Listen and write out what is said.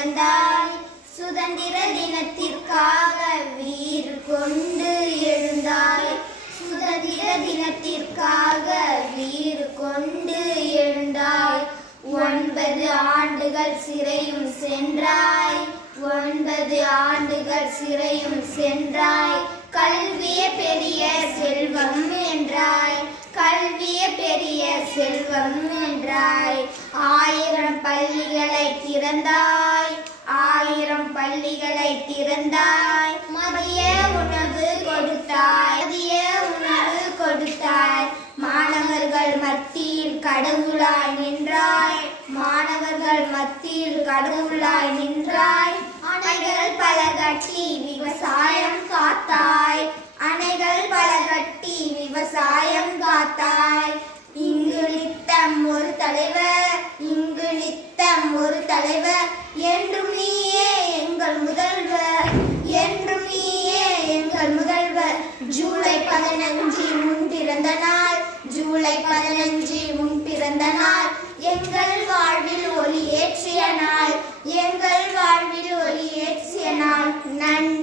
பிறந்தாய். சுதந்திர தினத்திற்காக வீறு கொண்டு எழுந்தாய். சுதந்திர தினத்திற்காக வீறு கொண்டு எழுந்தாய். 9 ஆண்டுகள் சிறையும் சென்றாய். 9 ஆண்டுகள் சிறையும் சென்றாய். கல்வியே பெரிய செல்வம் என்றாய். கல்வியே பெரிய செல்வம் என்றாய். 1000 பள்ளிகளை திறந்தாய். 1000 பள்ளிகளை திறந்தாய். மதிய உணவு கொடுத்தாய். மதிய உணவு கொடுத்தாய். மாணவர்கள் மத்தியில் கடவுளாய் நின்றாய். மாணவர்கள் மத்தியில் கடவுளாய் நின்றாய். அணைகள் பல கட்டி விவசாயம் காத்தாய். அணைகள் பல கட்டி விவசாயம் காத்தாய். இங்கு நித்தம் ஒரு தலைவர். இங்கு நித்தம் ஒரு தலைவர். என்றும் நீயே எங்கள் முதல்வர். என்றும் நீயே எங்கள் முதல்வர். ஜூலை 15 உன் பிறந்த நாள். ஜூலை 15 உன் பிறந்த நாள். எங்கள் வாழ்வில் ஒளி ஏற்றிய நாள். எங்கள் வாழ்வில் ஒளி ஏற்றிய நாள். நன்றி.